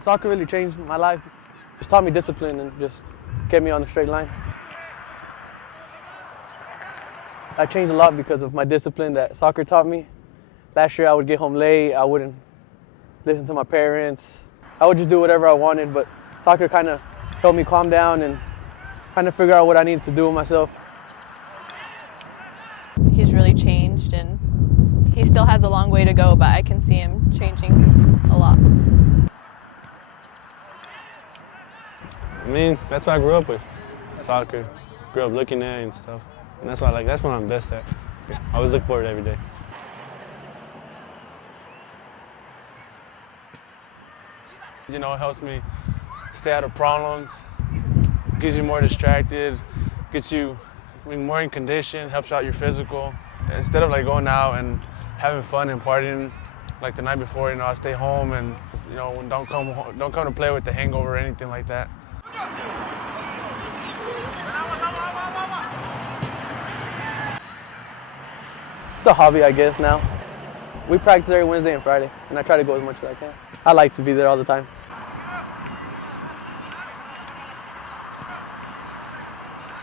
Soccer really changed my life. It's taught me discipline and just kept me on the straight line. I changed a lot because of my discipline that soccer taught me. Last year I would get home late, I wouldn't listen to my parents. I would just do whatever I wanted, but soccer kind of helped me calm down and kind of figure out what I needed to do with myself. He's really changed, and he still has a long way to go, but I can see him changing a lot. I mean, that's what I grew up with, soccer. Grew up looking at it and stuff. And that's what I like, that's what I'm best at. I always look for it every day. You know, it helps me stay out of problems, gets you more distracted, gets you more in condition, helps out your physical. Instead of like going out and having fun and partying like the night before, you know, I stay home and, you know, don't come to play with the hangover or anything like that. It's a hobby, I guess, now. We practice every Wednesday and Friday, and I try to go as much as I can. I like to be there all the time.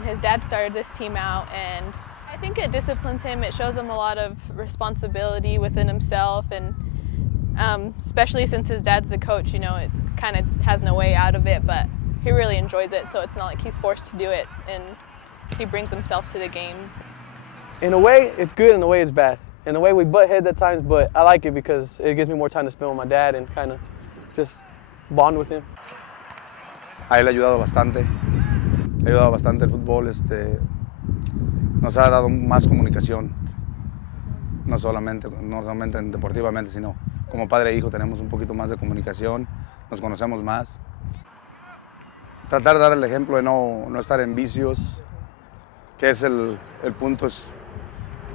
His dad started this team out, and I think it disciplines him. It shows him a lot of responsibility within himself, and especially since his dad's the coach, you know, it kind of has no way out of it, but he really enjoys it, so it's not like he's forced to do it, and he brings himself to the games. In a way, it's good, in a way, it's bad. In a way, we butt heads at times, but I like it because it gives me more time to spend with my dad and kind of just bond with him. A él le ha ayudado bastante. Le ha ayudado bastante el fútbol. Nos ha dado más comunicación. No solamente deportivamente, sino como padre e hijo tenemos un poquito más de comunicación. Nos conocemos más. Tratar de dar el ejemplo de no estar en vicios, que es el punto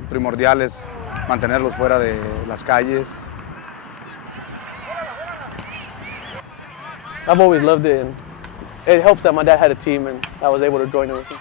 primordial, es mantenerlos fuera de las calles. I've always loved it, and it helps that my dad had a team and I was able to join it with him.